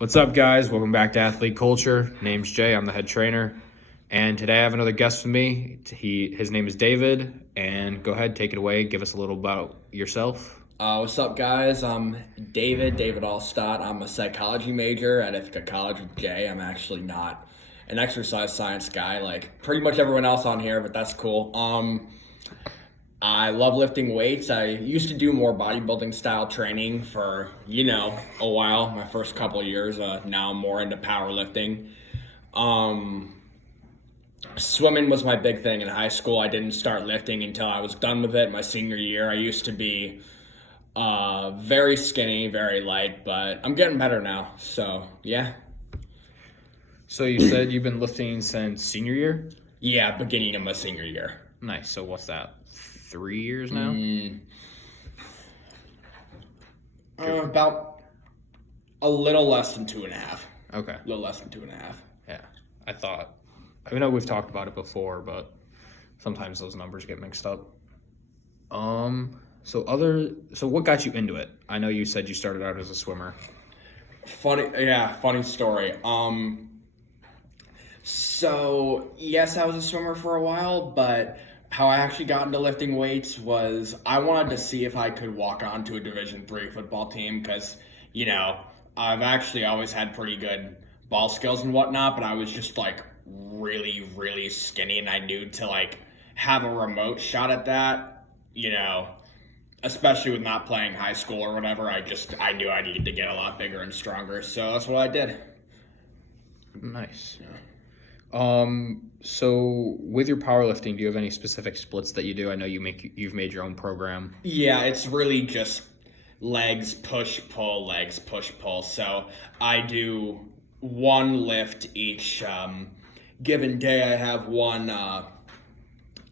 What's up, guys? Welcome back to Athlete Culture. Name's Jay. I'm the head trainer. And today I have another guest with me. His name is David. And go ahead, take it away. Give us a little about yourself. What's up, guys? I'm Davidalstott. I'm a psychology major at Ithaca College with Jay. I'm actually not an exercise science guy like pretty much everyone else on here, but that's cool. I love lifting weights. I used to do more bodybuilding style training for, a while, my first couple of years. Now I'm more into powerlifting. Swimming was my big thing in high school. I didn't start lifting until I was done with it my senior year. I used to be very skinny, very light, but I'm getting better now. So, yeah. So you said you've been lifting since senior year? Yeah, beginning of my senior year. Nice. So what's that? 3 years now? About a little less than 2.5. Okay. A little less than 2.5. Yeah. I know we've talked about it before, but sometimes those numbers get mixed up. So what got you into it? I know you said you started out as a swimmer. Funny story. So yes, I was a swimmer for a while, but how I actually got into lifting weights was I wanted to see if I could walk on to a Division III football team because, I've actually always had pretty good ball skills and whatnot, but I was just like really, really skinny, and I knew to have a remote shot at that, especially with not playing high school or whatever. I knew I needed to get a lot bigger and stronger, so that's what I did. Nice. Yeah. So with your powerlifting, do you have any specific splits that you do? I know you've made your own program. Yeah, it's really just legs, push, pull, legs, push, pull. So I do one lift each given day. I have one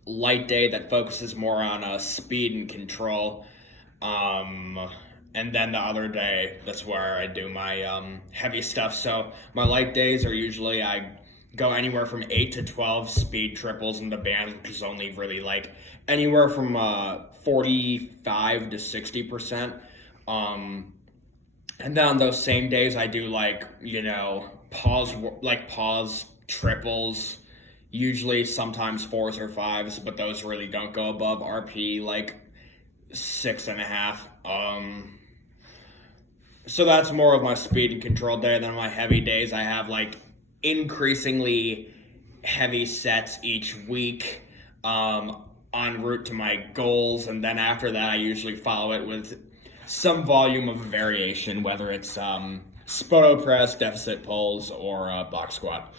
light day that focuses more on speed and control. And then the other day, that's where I do my heavy stuff. So my light days are usually I go anywhere from 8 to 12 speed triples in the band, which is only really anywhere from 45 to 60%. And then on those same days, I do pause triples, usually sometimes 4s or 5s, but those really don't go above RP 6.5. So that's more of my speed and control day. Then my heavy days, I have increasingly heavy sets each week en route to my goals, and then after that I usually follow it with some volume of variation, whether it's spoto press, deficit pulls, or box squat.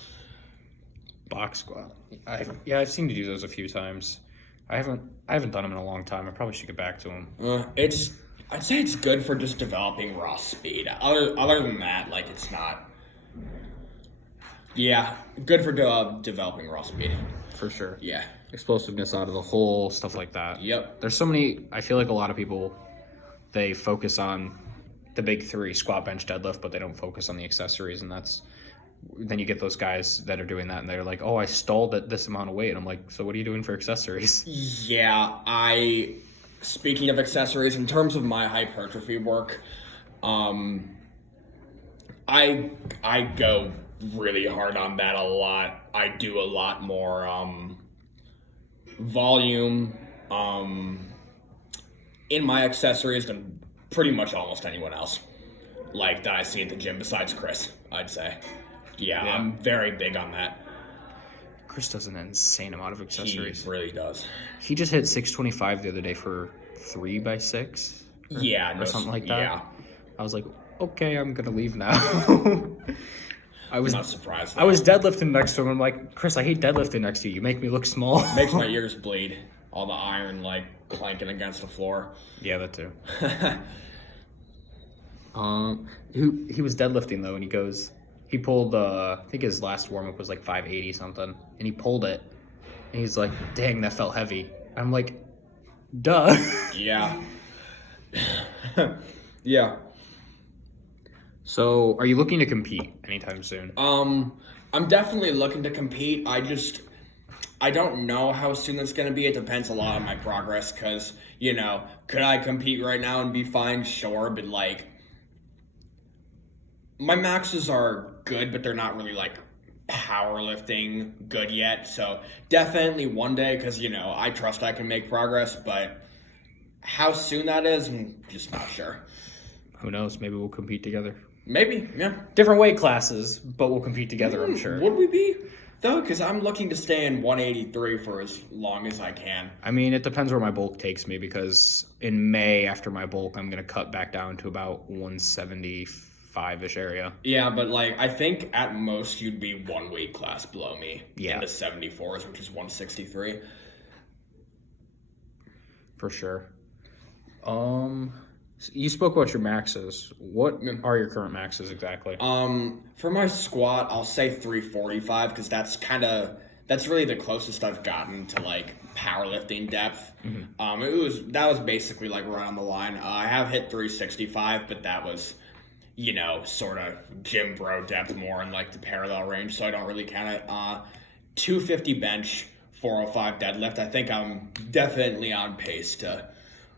Box squat. I've seen you do those a few times. I haven't done them in a long time. I probably should get back to them. I'd say it's good for just developing raw speed. Other than that, it's not. Yeah, good for developing raw speed. For sure. Yeah. Explosiveness out of the hole, stuff like that. Yep. There's so many, I feel like a lot of people, they focus on the big three, squat, bench, deadlift, but they don't focus on the accessories, and then you get those guys that are doing that, and they're like, oh, I stalled at this amount of weight, and I'm like, so what are you doing for accessories? Yeah, speaking of accessories, in terms of my hypertrophy work, I go really hard on that a lot. I do a lot more volume in my accessories than pretty much almost anyone else that I see at the gym besides Chris, I'd say. Yeah, I'm very big on that. Chris does an insane amount of accessories. He really does. He just hit 625 the other day for 3x6 or something like that. Yeah. I was like, okay, I'm gonna leave now. I was not surprised. I was deadlifting next to him. I'm like, Chris, I hate deadlifting next to you. You make me look small. Makes my ears bleed. All the iron clanking against the floor. Yeah, that too. He was deadlifting though, and he pulled I think his last warm up was 580 something, and he pulled it, and he's like, dang, that felt heavy. I'm like, duh. Yeah. Yeah. So, are you looking to compete anytime soon? I'm definitely looking to compete. I don't know how soon that's going to be. It depends a lot on my progress because, could I compete right now and be fine? Sure, but my maxes are good, but they're not really like powerlifting good yet. So definitely one day, because I trust I can make progress, but how soon that is, I'm just not sure. Who knows? Maybe we'll compete together. Maybe, yeah. Different weight classes, but we'll compete together, I'm sure. Would we be, though? Because I'm looking to stay in 183 for as long as I can. I mean, it depends where my bulk takes me, because in May, after my bulk, I'm going to cut back down to about 175-ish area. Yeah, but I think at most you'd be 1 weight class below me. Yeah. In the 74s, which is 163. For sure. You spoke about your maxes. What are your current maxes exactly? For my squat, I'll say 345, because that's really the closest I've gotten to powerlifting depth. Mm-hmm. That was basically right on the line. I have hit 365, but that was sort of gym bro depth, more in the parallel range, so I don't really count it. 250 bench, 405 deadlift. I think I'm definitely on pace to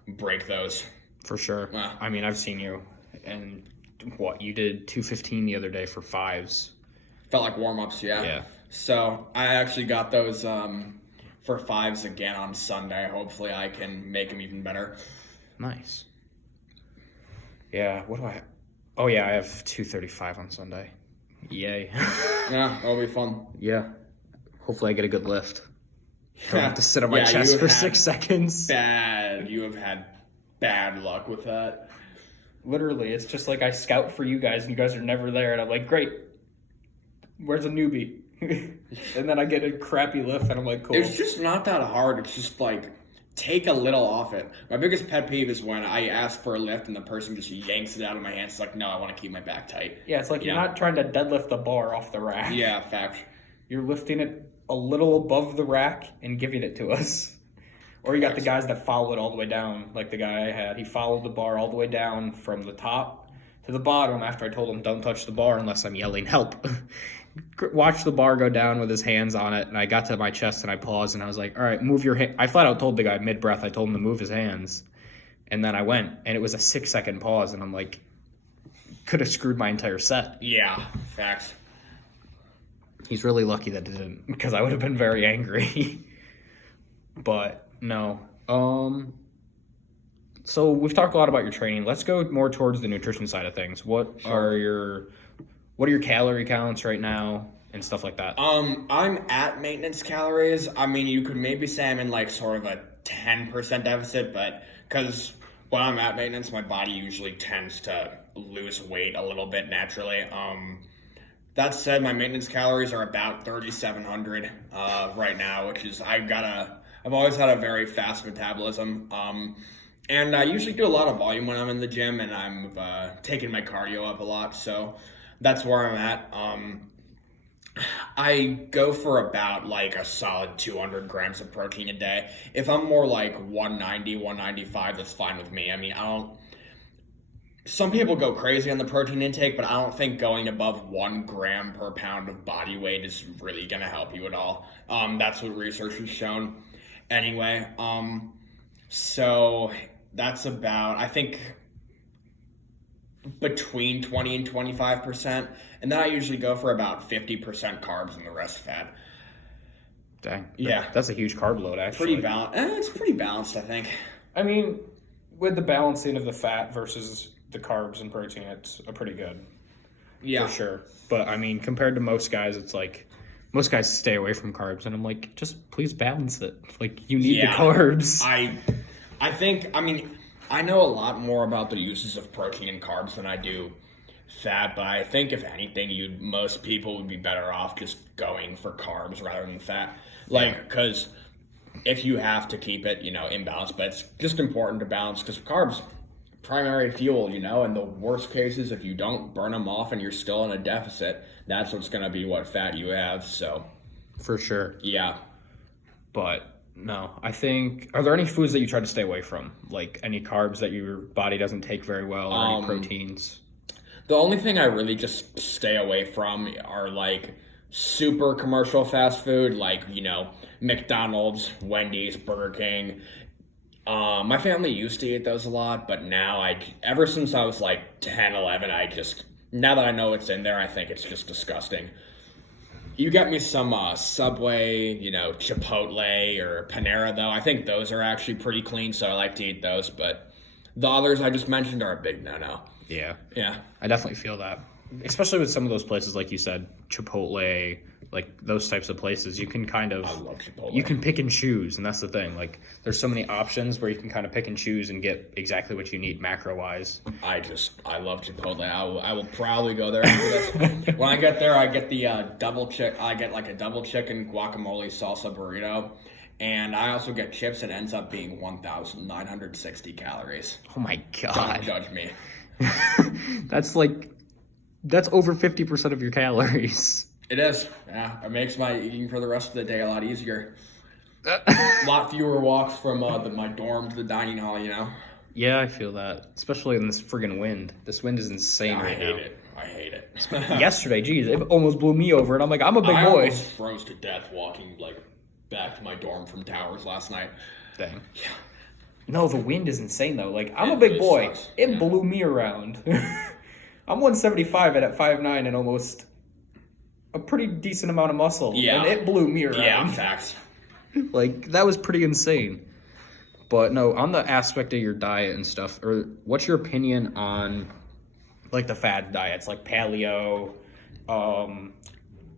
break those. For sure. I mean, I've seen you, and you did 215 the other day for fives. Felt like warm-ups, yeah. Yeah. So I actually got those for fives again on Sunday. Hopefully I can make them even better. Nice. Yeah, what do I have? Oh, yeah, I have 235 on Sunday. Yay. Yeah, that'll be fun. Yeah. Hopefully I get a good lift. Don't have to sit on my chest for 6 seconds. You have had bad luck with that. Literally, it's just I scout for you guys, and you guys are never there, and I'm like, great. Where's a newbie? And then I get a crappy lift, and I'm like, cool. It's just not that hard. It's just take a little off it. My biggest pet peeve is when I ask for a lift and the person just yanks it out of my hands. It's like, no, I want to keep my back tight. Yeah, it's you're not trying to deadlift the bar off the rack. Yeah, fact. You're lifting it a little above the rack and giving it to us. Or you got the guys that follow it all the way down, like the guy I had. He followed the bar all the way down from the top to the bottom after I told him don't touch the bar unless I'm yelling help. Watch the bar go down with his hands on it, and I got to my chest and I paused and I was like, all right, move your hand. I flat out told the guy mid-breath, I told him to move his hands. And then I went, and it was a 6-second pause, and I'm like, could have screwed my entire set. Yeah, facts. He's really lucky that it didn't, because I would have been very angry. But no. So we've talked a lot about your training. Let's go more towards the nutrition side of things. What are your calorie counts right now and stuff like that? I'm at maintenance calories. I mean, you could maybe say I'm in sort of a 10% deficit, but because when I'm at maintenance, my body usually tends to lose weight a little bit naturally. That said, my maintenance calories are about 3,700 right now, which is I've always had a very fast metabolism. And I usually do a lot of volume when I'm in the gym, and I'm taking my cardio up a lot, so that's where I'm at. I go for about a solid 200 grams of protein a day. If I'm more 190, 195, that's fine with me. I mean, some people go crazy on the protein intake, but I don't think going above 1 gram per pound of body weight is really going to help you at all. That's what research has shown. Anyway, so that's about, I think, between 20 and 25%. And then I usually go for about 50% carbs and the rest fat. Dang. Yeah. That's a huge carb load, actually. Pretty balanced. It's pretty balanced, I think. I mean, with the balancing of the fat versus the carbs and protein, it's a pretty good. Yeah. For sure. But, I mean, compared to most guys, it's most guys stay away from carbs, and I'm like, just please balance it. You need the carbs. I think, I know a lot more about the uses of protein and carbs than I do fat, but I think if anything, most people would be better off just going for carbs rather than fat. Because if you have to keep it, in balance, but it's just important to balance, because carbs, primary fuel, in the worst cases, if you don't burn them off and you're still in a deficit, that's what's going to be what fat you have, so. For sure. Yeah. But no, I think, are there any foods that you try to stay away from? Any carbs that your body doesn't take very well, or any proteins? The only thing I really just stay away from are super commercial fast food, McDonald's, Wendy's, Burger King. My family used to eat those a lot, but now ever since I was 10, 11, I just now that I know it's in there, I think it's just disgusting. You get me some Subway, Chipotle or Panera, though. I think those are actually pretty clean, so I like to eat those. But the others I just mentioned are a big no-no. Yeah. Yeah. I definitely feel that. Especially with some of those places, like you said, Chipotle, like those types of places, you can kind of... I love Chipotle. You can pick and choose, and that's the thing. Like, there's so many options where you can kind of pick and choose and get exactly what you need macro-wise. I love Chipotle. I will proudly go there after this. When I get there, I get the I get like a double chicken guacamole salsa burrito. And I also get chips. It ends up being 1,960 calories. Oh my God. Don't judge me. That's over 50% of your calories. It is. Yeah, it makes my eating for the rest of the day a lot easier. A lot fewer walks from my dorm to the dining hall, Yeah, I feel that. Especially in this friggin' wind. This wind is insane I right hate now. it. I hate it. Yesterday, geez, it almost blew me over, and I'm like, I'm a big I boy. almost froze to death walking back to my dorm from Towers last night. Dang. Yeah. No, the wind is insane though. Like, I'm It a big really boy. sucks. It Yeah. blew me around. I'm 175 and at 5'9" and almost a pretty decent amount of muscle. Yeah. And it blew me around. Yeah, facts. Like, that was pretty insane. But no, on the aspect of your diet and stuff, or what's your opinion on like the fad diets, like paleo,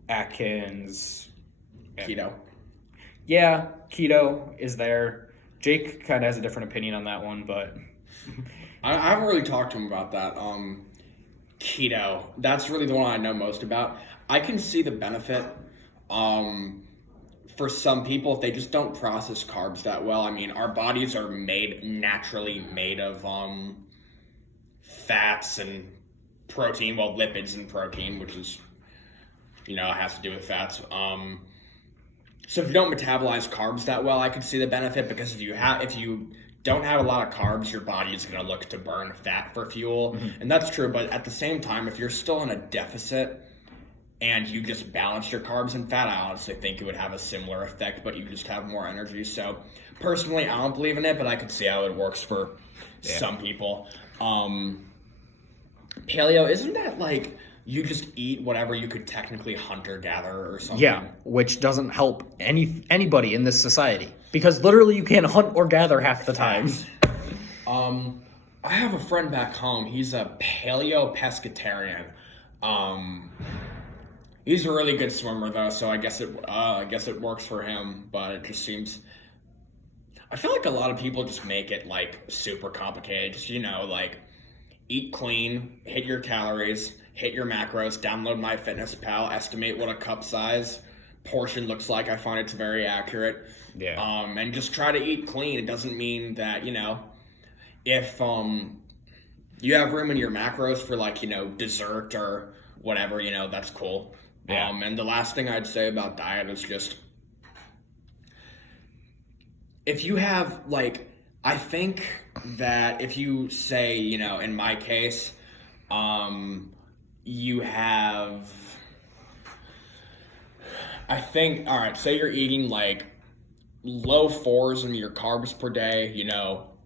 Atkins, Keto. Yeah, keto is there. Jake kind of has a different opinion on that one, but I haven't really talked to him about that. Keto. That's really the one I know most about. I can see the benefit for some people if they just don't process carbs that well. I mean, our bodies are naturally made of fats and protein, well, lipids and protein, which is, has to do with fats. So if you don't metabolize carbs that well, I could see the benefit, because if you don't have a lot of carbs, your body is going to look to burn fat for fuel. Mm-hmm. And that's true. But at the same time, if you're still in a deficit and you just balance your carbs and fat, I honestly think it would have a similar effect, but you just have more energy. So personally, I don't believe in it, but I could see how it works for some people. Paleo, isn't that like you just eat whatever you could technically hunt or gather or something? Yeah, which doesn't help anybody in this society, because literally you can't hunt or gather half the time. I have a friend back home. He's a paleo pescatarian. He's a really good swimmer though, so I guess it works for him. But it just seems, I feel like a lot of people just make it like super complicated. Just, eat clean, hit your calories, hit your macros, download MyFitnessPal, estimate what a cup size portion looks like. I find it's very accurate. Yeah. And just try to eat clean. It doesn't mean that, if you have room in your macros for dessert or whatever, that's cool. Yeah. And the last thing I'd say about diet is just, if you have I think that if you say, in my case, you have, all right, say you're eating low fours in your carbs per day,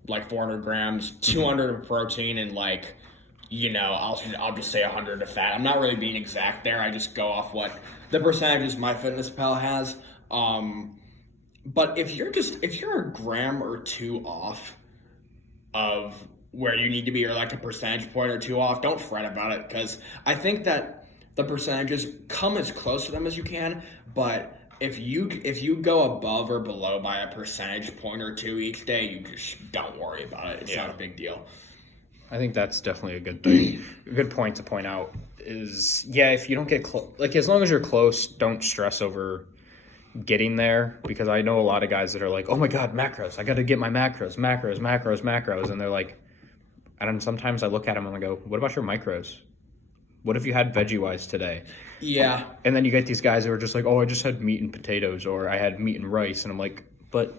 400 grams, 200 of protein, and I'll just say 100 of fat. I'm not really being exact there. I just go off what the percentages MyFitnessPal has. But if you're a gram or two off of where you need to be, or a percentage point or two off, don't fret about it, because I think that the percentages come as close to them as you can. But if you go above or below by a percentage point or two each day, you just don't worry about it. It's not a big deal. I think that's definitely a good thing. A good point to point out is, if you don't get close, as long as you're close, don't stress over getting there, because I know a lot of guys that are like, oh my God, macros, I got to get my macros, and they're like, and then sometimes I look at them and I go, what about your micros? What if you had veggie-wise today? Yeah. And then you get these guys who are just like, oh, I just had meat and potatoes, or I had meat and rice, and I'm like, but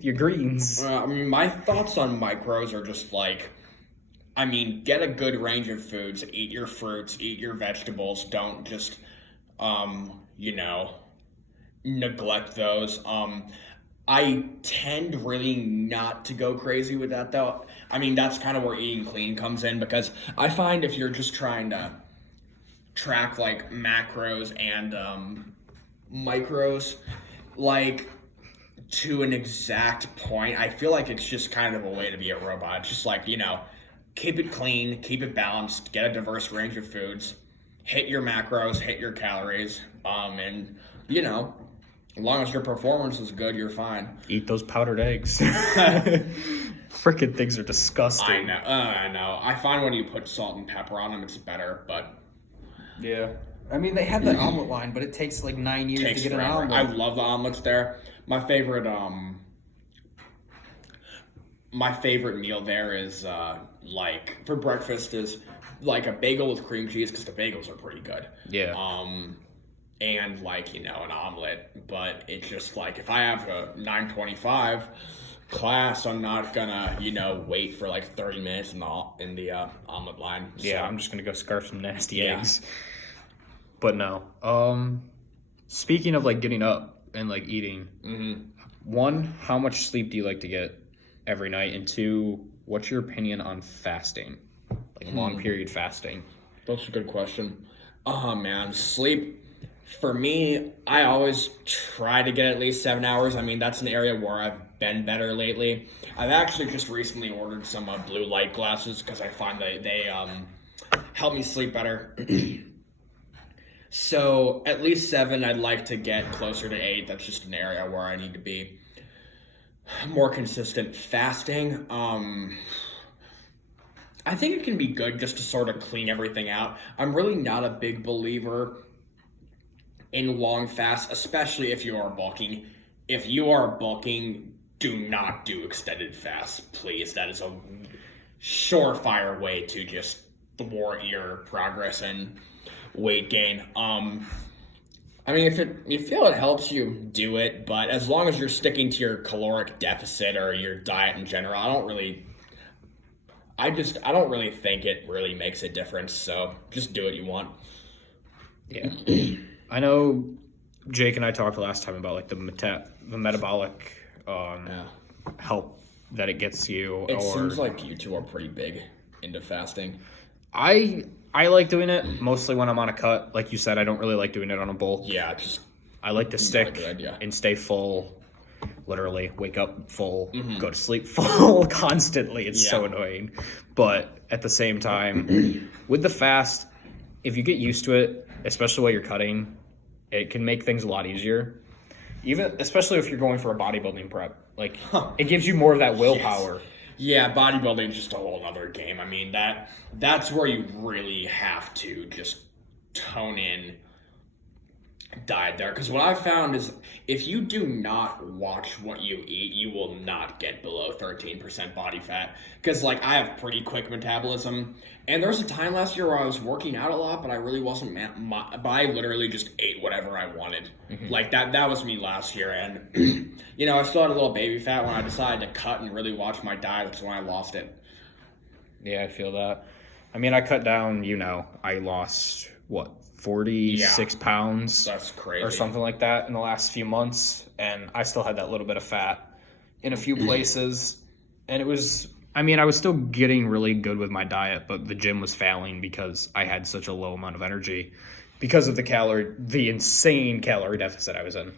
your greens. My thoughts on micros are just get a good range of foods, eat your fruits, eat your vegetables, don't just, neglect those. I tend really not to go crazy with that though. That's kind of where eating clean comes in, because I find if you're just trying to track like macros and micros like to an exact point. I feel like it's just kind of a way to be a robot. It's just like, keep it clean, keep it balanced, get a diverse range of foods, hit your macros, hit your calories, and as long as your performance is good, you're fine. Eat those powdered eggs. Freaking things are disgusting. I know. I find when you put salt and pepper on them, it's better, but... Yeah. I mean, they have the omelet line, but it takes like 9 years to get an omelet. I love the omelets there. My favorite meal there is, for breakfast is, like, a bagel with cream cheese, because the bagels are pretty good. Yeah. And, an omelet. But it's just, like, if I have a 9:25 class, I'm not gonna, wait for, 30 minutes in the omelet line. So. Yeah, I'm just gonna go scarf some nasty eggs. But no. Speaking of, getting up and, eating, one, how much sleep do you like to get every night? And two, what's your opinion on fasting? Long period fasting? That's a good question. Oh, man. Sleep, for me, I always try to get at least 7 hours. I mean, that's an area where I've been better lately. I've actually just recently ordered some blue light glasses because I find they help me sleep better. So at least 7, I'd like to get closer to 8. That's just an area where I need to be more consistent. Fasting, I think it can be good just to sort of clean everything out. I'm really not a big believer in long fasts, especially if you are bulking. If you are bulking, do not do extended fasts, please. That is a surefire way to just thwart your progress and weight gain. I mean, if you feel it helps you, do it. But as long as you're sticking to your caloric deficit or your diet in general, I don't really think it really makes a difference. So just do what you want. Yeah. I know Jake and I talked last time about the metabolic help that it gets you. It seems like you two are pretty big into fasting. I like doing it mostly when I'm on a cut. Like you said, I don't really like doing it on a bulk. Yeah, I like to stick and stay full. Literally, wake up full, go to sleep full constantly. It's so annoying. But at the same time, with the fast, if you get used to it, especially while you're cutting, it can make things a lot easier. Especially if you're going for a bodybuilding prep. It gives you more of that willpower. Yes. Yeah, bodybuilding is just a whole other game. I mean, that's where you really have to just tone in diet there. Because what I've found is if you do not watch what you eat, you will not get below 13% body fat. Because, I have pretty quick metabolism. And there was a time last year where I was working out a lot, but I really wasn't. But I literally just ate whatever I wanted. That was me last year. And, I still had a little baby fat when I decided to cut and really watch my diet. That's when I lost it. Yeah, I feel that. I mean, I cut down, I lost, 46 pounds? That's crazy. Or something like that in the last few months. And I still had that little bit of fat in a few places. And it was... I mean, I was still getting really good with my diet, but the gym was failing because I had such a low amount of energy because of the insane calorie deficit I was in.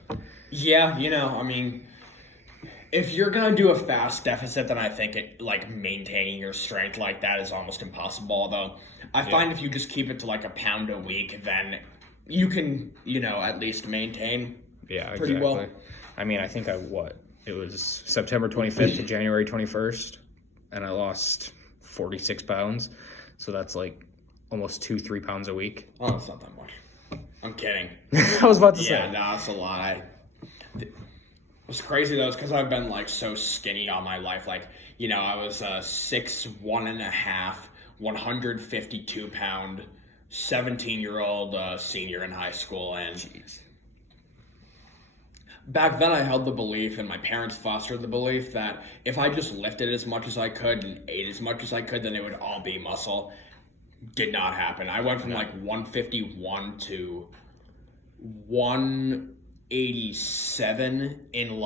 Yeah, I mean, if you're going to do a fast deficit, then I think maintaining your strength like that is almost impossible. Although I find if you just keep it to a pound a week, then you can, at least maintain pretty well. I mean, I think it was September 25th to January 21st. And I lost 46 pounds. So that's almost 2-3 pounds a week. Oh, it's not that much. I'm kidding. I was about to say. Yeah, no, that's a lot. What's crazy, though, is because I've been, so skinny all my life. I was 6'1.5", 152-pound, 17-year-old senior in high school. And jeez. Back then, I held the belief, and my parents fostered the belief, that if I just lifted as much as I could and ate as much as I could, then it would all be muscle. Did not happen. I went from 151 to 187 in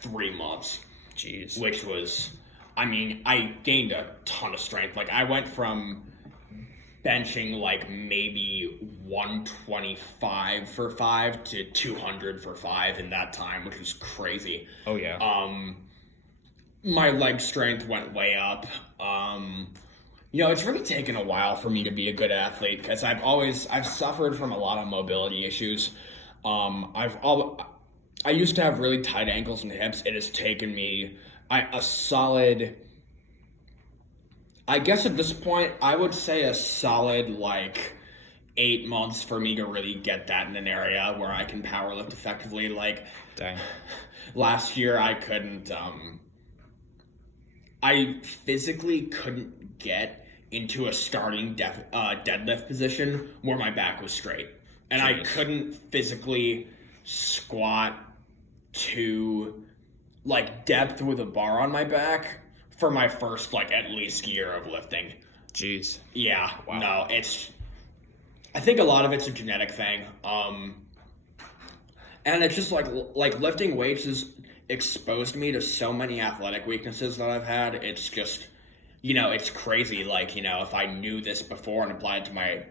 3 months. Jeez. Which was, I gained a ton of strength. I went from benching maybe 125 for 5 to 200 for 5 in that time, which is crazy. Oh, yeah. My leg strength went way up. It's really taken a while for me to be a good athlete because I've suffered from a lot of mobility issues. I used to have really tight ankles and hips. It has taken me a solid, I guess at this point, I would say a solid 8 months for me to really get that in an area where I can powerlift effectively. Dang. Last year I couldn't, I physically couldn't get into a starting deadlift position where my back was straight. And I couldn't physically squat to depth with a bar on my back for my first at least year of lifting. Jeez. Yeah. Wow. No, I think a lot of it's a genetic thing. And it's just lifting weights has exposed me to so many athletic weaknesses that I've had. It's just, it's crazy. If I knew this before and applied it to my,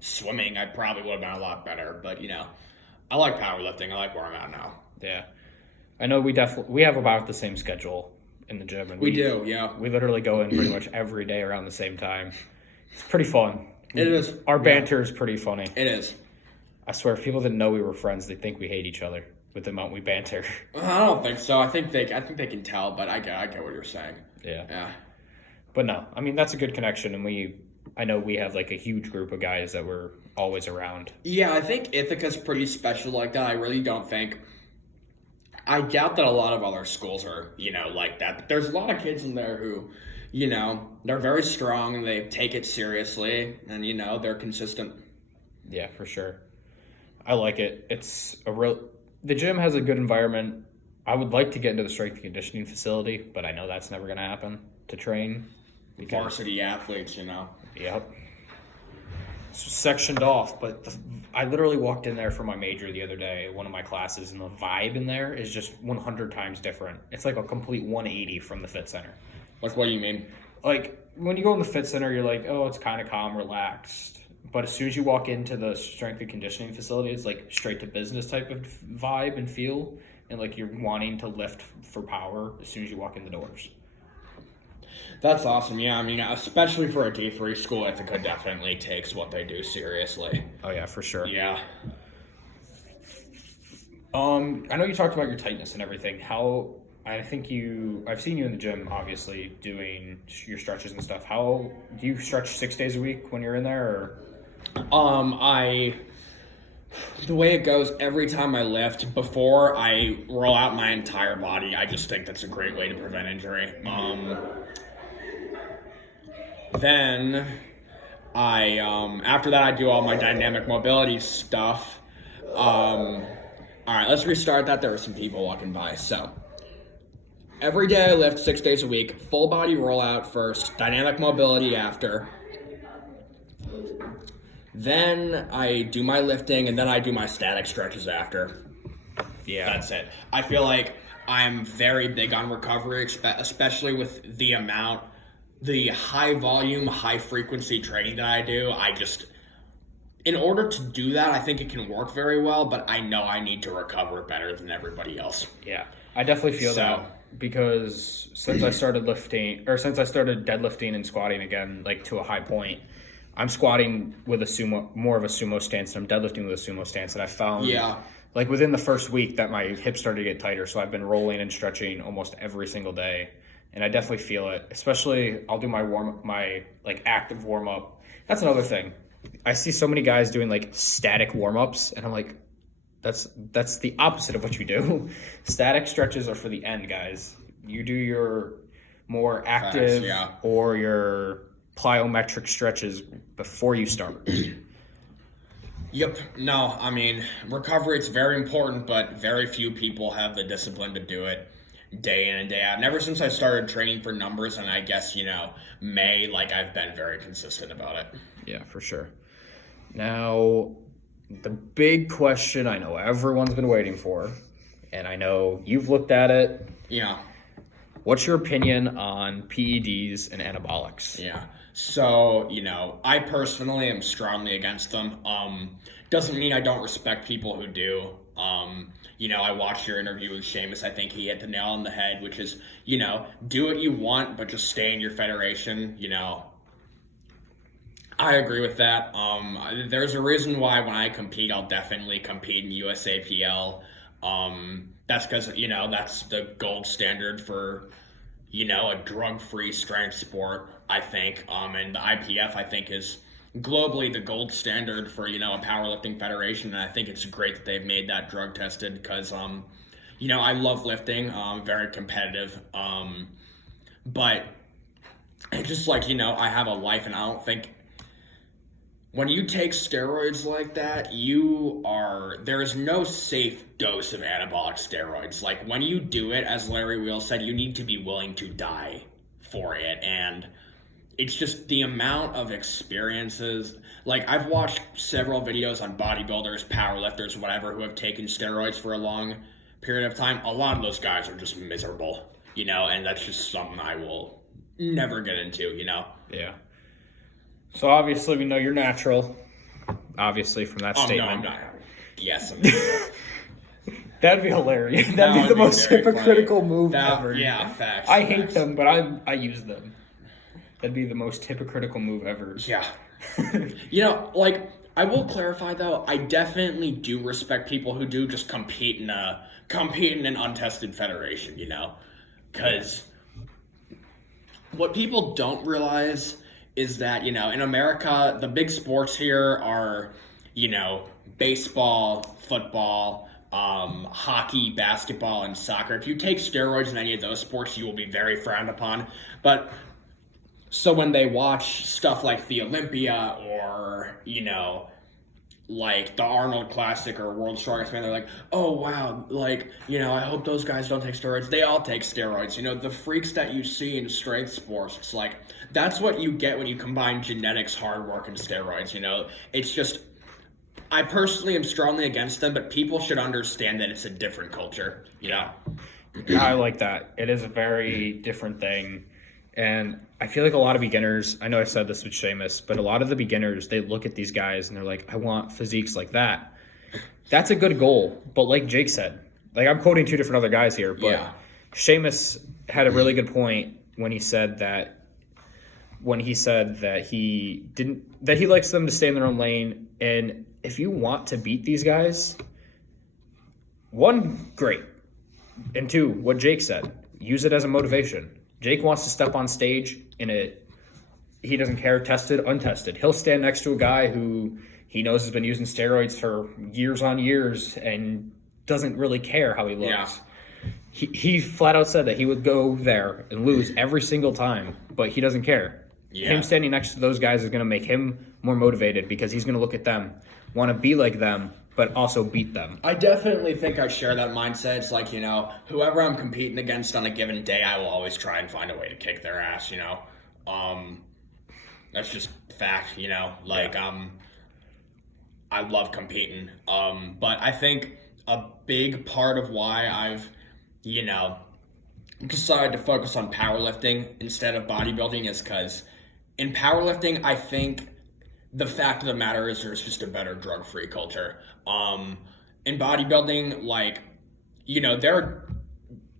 swimming, I probably would have been a lot better. But, I like powerlifting. I like where I'm at now. Yeah. I know we have about the same schedule in the gym. And we do, yeah. We literally go in pretty much every day around the same time. It's pretty fun. It is. Our banter is pretty funny. It is. I swear, if people didn't know we were friends, they think we hate each other with the amount we banter. I don't think so. I think they can tell, but I get what you're saying. Yeah. Yeah. But no, I mean, that's a good connection, and I know we have a huge group of guys that we're always around. Yeah, I think Ithaca's pretty special like that. I really don't think. I doubt that a lot of other schools are, like that. But there's a lot of kids in there who, they're very strong and they take it seriously and, they're consistent. Yeah, for sure. I like it. The gym has a good environment. I would like to get into the strength and conditioning facility, but I know that's never going to happen to train. Varsity athletes, Yep. It's sectioned off, but I literally walked in there for my major the other day, one of my classes, and the vibe in there is just 100 times different. It's like a complete 180 from the fit center. What do you mean? When you go in the fit center, you're like, oh, it's kind of calm, relaxed. But as soon as you walk into the strength and conditioning facility, it's straight to business type of vibe and feel, and you're wanting to lift for power as soon as you walk in the doors. That's awesome. Yeah, I mean, especially for a D3 school, Ithaca definitely takes what they do seriously. Oh yeah, for sure. Yeah. I know you talked about your tightness and everything. I've seen you in the gym, obviously, doing your stretches and stuff. How do you stretch 6 days a week when you're in there? Or? The way it goes, every time I lift, before I roll out my entire body, I just think that's a great way to prevent injury. Then after that, I do all my dynamic mobility stuff. All right, let's restart that. There were some people walking by. So every day I lift 6 days a week, full body rollout first, dynamic mobility after. Then I do my lifting, and then I do my static stretches after. Yeah. That's it. I feel like I'm very big on recovery, especially with the high volume, high frequency training that I do. In order to do that, I think it can work very well, but I know I need to recover better than everybody else. Yeah, I definitely feel that because since I started deadlifting and squatting again, to a high point, I'm squatting with more of a sumo stance, and I'm deadlifting with a sumo stance, and I found within the first week that my hips started to get tighter, so I've been rolling and stretching almost every single day, and I definitely feel it. Especially, I'll do my active warm up. That's another thing. I see so many guys doing static warm ups, and I'm like, that's the opposite of what you do. Static stretches are for the end, guys. You do your more active or your plyometric stretches before you start. Yep. No, I mean, recovery is very important, but very few people have the discipline to do it day in and day out. And ever since I started training for numbers, and I guess, May, I've been very consistent about it. Yeah, for sure. Now, the big question I know everyone's been waiting for, and I know you've looked at it. Yeah. What's your opinion on PEDs and anabolics? Yeah. So, I personally am strongly against them. Doesn't mean I don't respect people who do. I watched your interview with Seamus. I think he hit the nail on the head, which is, do what you want, but just stay in your federation. I agree with that. There's a reason why when I compete, I'll definitely compete in USAPL. That's because, that's the gold standard for, a drug-free strength sport, I think. And the IPF, I think, is globally the gold standard for, a powerlifting federation. And I think it's great that they've made that drug tested because, I love lifting. I'm very competitive. But it's just like, I have a life, and I don't think when you take steroids like that, there is no safe dose of anabolic steroids. Like, when you do it, as Larry Wheel said, you need to be willing to die for it. And it's just the amount of experiences. Like, I've watched several videos on bodybuilders, powerlifters, whatever, who have taken steroids for a long period of time. A lot of those guys are just miserable, and that's just something I will never get into, Yeah. So obviously we know you're natural, obviously, from that statement. No, I'm not. Yes, I'm not. That'd be hilarious. That'd be the most hypocritical move ever. Yeah, facts. I hate them, but I use them. That'd be the most hypocritical move ever. Yeah. I will clarify, though, I definitely do respect people who do just compete in an untested federation, Because what people don't realize is that, in America, the big sports here are, baseball, football, hockey, basketball, and soccer. If you take steroids in any of those sports, you will be very frowned upon. But so when they watch stuff like the Olympia or, like the Arnold Classic or World's Strongest Man, they're like, oh, wow, I hope those guys don't take steroids. They all take steroids. The freaks that you see in strength sports, it's like, that's what you get when you combine genetics, hard work, and steroids, It's just, I personally am strongly against them, but people should understand that it's a different culture. Yeah. I like that. It is a very different thing. And I feel like a lot of beginners, I know I said this with Seamus, but a lot of the beginners, they look at these guys and they're like, I want physiques like that. That's a good goal. But like Jake said, like I'm quoting two different other guys here, but yeah. Seamus had a really good point when he said that he likes them to stay in their own lane. And if you want to beat these guys, one, great. And two, what Jake said, use it as a motivation. Jake wants to step on stage he doesn't care, tested, untested. He'll stand next to a guy who he knows has been using steroids for years on years and doesn't really care how he looks. Yeah. He flat out said that he would go there and lose every single time, but he doesn't care. Yeah. Him standing next to those guys is going to make him more motivated because he's going to look at them, want to be like them, but also beat them. I definitely think I share that mindset. It's like, whoever I'm competing against on a given day, I will always try and find a way to kick their ass, That's just fact, I love competing. But I think a big part of why I've, decided to focus on powerlifting instead of bodybuilding is because in powerlifting, I think the fact of the matter is there's just a better drug-free culture. In bodybuilding, there are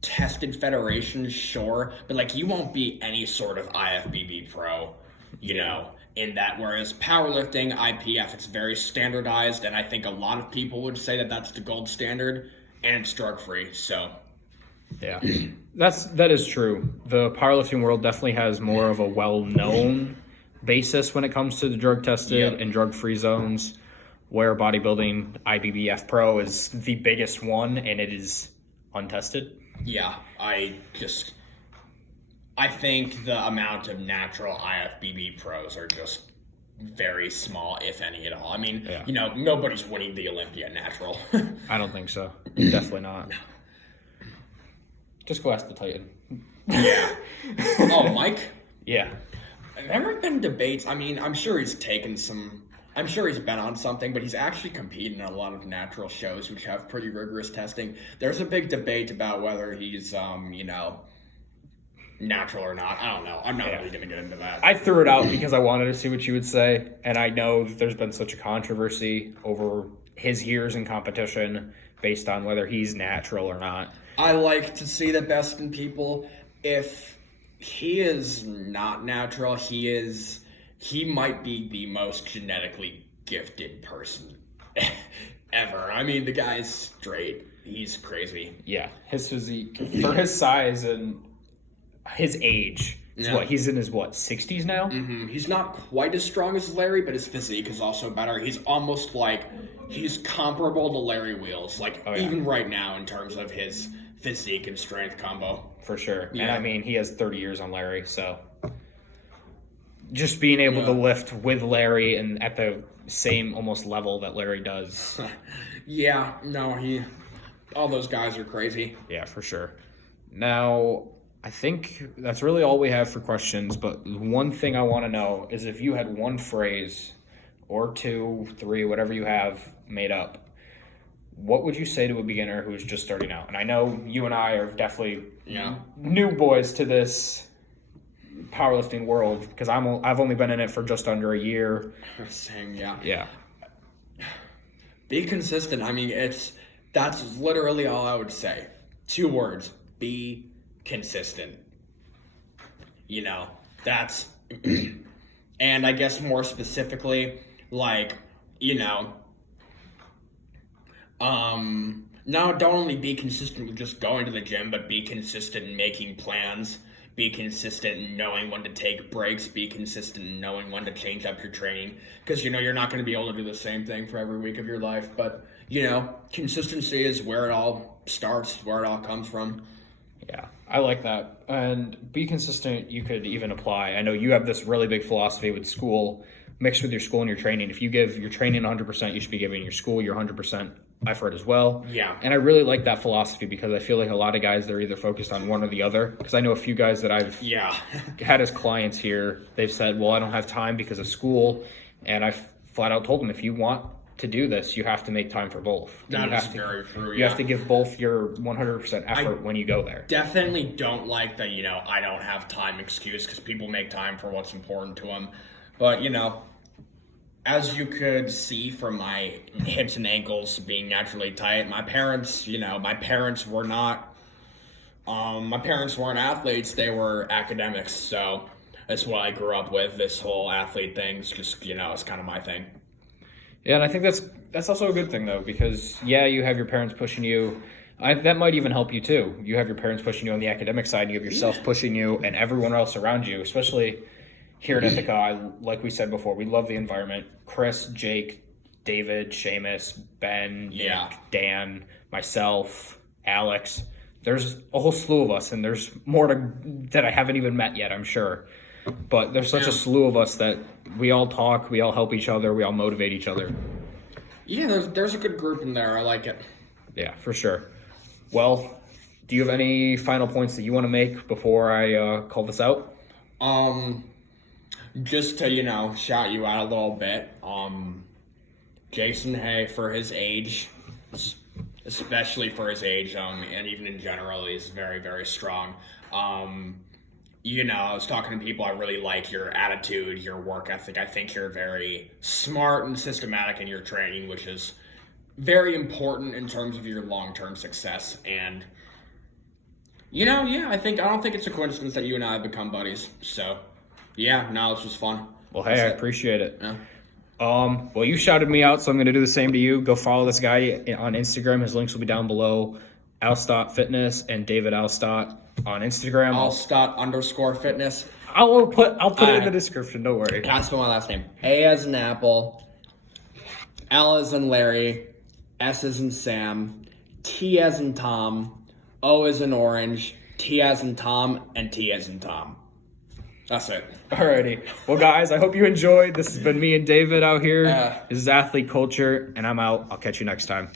tested federations, sure, but you won't be any sort of IFBB pro, in that. Whereas powerlifting, IPF, it's very standardized, and I think a lot of people would say that that's the gold standard, and it's drug-free, so. Yeah, that is true. The powerlifting world definitely has more of a well-known basis when it comes to the drug-tested and drug-free zones, where bodybuilding, IBBF Pro is the biggest one, and it is untested. Yeah, I think the amount of natural IFBB pros are just very small, if any at all. I mean, nobody's winning the Olympia natural. I don't think so. Definitely not. Just go ask the Titan. Yeah. Oh, Mike? Yeah. There have been debates. I mean, I'm sure he's been on something, but he's actually competed in a lot of natural shows which have pretty rigorous testing. There's a big debate about whether he's, natural or not. I don't know. I'm not really going to get into that. I threw it out because I wanted to see what you would say, and I know that there's been such a controversy over his years in competition based on whether he's natural or not. I like to see the best in people. If he is not natural, he might be the most genetically gifted person ever. I mean, the guy's straight. He's crazy. Yeah, his physique, for his size and his age, he's in his 60s now? Mm-hmm. He's not quite as strong as Larry, but his physique is also better. He's almost like, he's comparable to Larry Wheels, even right now in terms of his physique and strength combo. For sure. Yeah. And I mean, he has 30 years on Larry, so just being able to lift with Larry and at the same almost level that Larry does. Yeah, no, all those guys are crazy. Yeah, for sure. Now, I think that's really all we have for questions, but one thing I want to know is if you had one phrase or 2, 3, whatever you have made up, what would you say to a beginner who's just starting out? And I know you and I are definitely new boys to this powerlifting world because I've only been in it for just under a year. Same, yeah. Yeah. Be consistent. I mean, that's literally all I would say. 2 words. Be consistent. That's and I guess more specifically, now don't only be consistent with just going to the gym, but be consistent in making plans. Be consistent in knowing when to take breaks. Be consistent in knowing when to change up your training. Because, you're not going to be able to do the same thing for every week of your life. But, consistency is where it all starts, where it all comes from. Yeah, I like that. And be consistent, you could even apply. I know you have this really big philosophy with school, mixed with your school and your training. If you give your training 100%, you should be giving your school your 100% effort as well. Yeah. And I really like that philosophy because I feel like a lot of guys, they're either focused on one or the other. Because I know a few guys that I've had as clients here, they've said, well, I don't have time because of school. And I flat out told them, if you want to do this, you have to make time for both. That is very true. You have to give both your 100% effort when you go there. Definitely don't like the, I don't have time excuse because people make time for what's important to them. But, as you could see from my hips and ankles being naturally tight, my parents were not, my parents weren't athletes, they were academics, so that's what I grew up with, this whole athlete thing. It's just, it's kind of my thing. Yeah, and I think that's also a good thing, though, because, you have your parents pushing you. That might even help you, too. You have your parents pushing you on the academic side, and you have yourself pushing you and everyone else around you, especially here at Ithaca. Like we said before, we love the environment. Chris, Jake, David, Seamus, Ben, Nick, Dan, myself, Alex. There's a whole slew of us, and there's more that I haven't even met yet, I'm sure. But there's such a slew of us that we all talk, we all help each other, we all motivate each other. Yeah, there's a good group in there. I like it. Yeah, for sure. Well, do you have any final points that you want to make before I call this out? Just to, shout you out a little bit. Jason, hey, for his age, especially for his age, and even in general, he's very, very strong. I was talking to people, I really like your attitude, your work ethic. I think you're very smart and systematic in your training, which is very important in terms of your long-term success. And, I don't think it's a coincidence that you and I have become buddies. So, this was fun. Well, hey, I appreciate it. Yeah. Well, you shouted me out, so I'm going to do the same to you. Go follow this guy on Instagram. His links will be down below. Alstott Fitness and Davidalstott on Instagram. Alstott_fitness. I'll put it in the description. Don't worry. Can I spell my last name? A as in apple, L as in Larry, S as in Sam, T as in Tom, O as in orange, T as in Tom, and T as in Tom. That's it. Alrighty. Well, guys, I hope you enjoyed. This has been me and David out here. This is Athlete Culture, and I'm out. I'll catch you next time.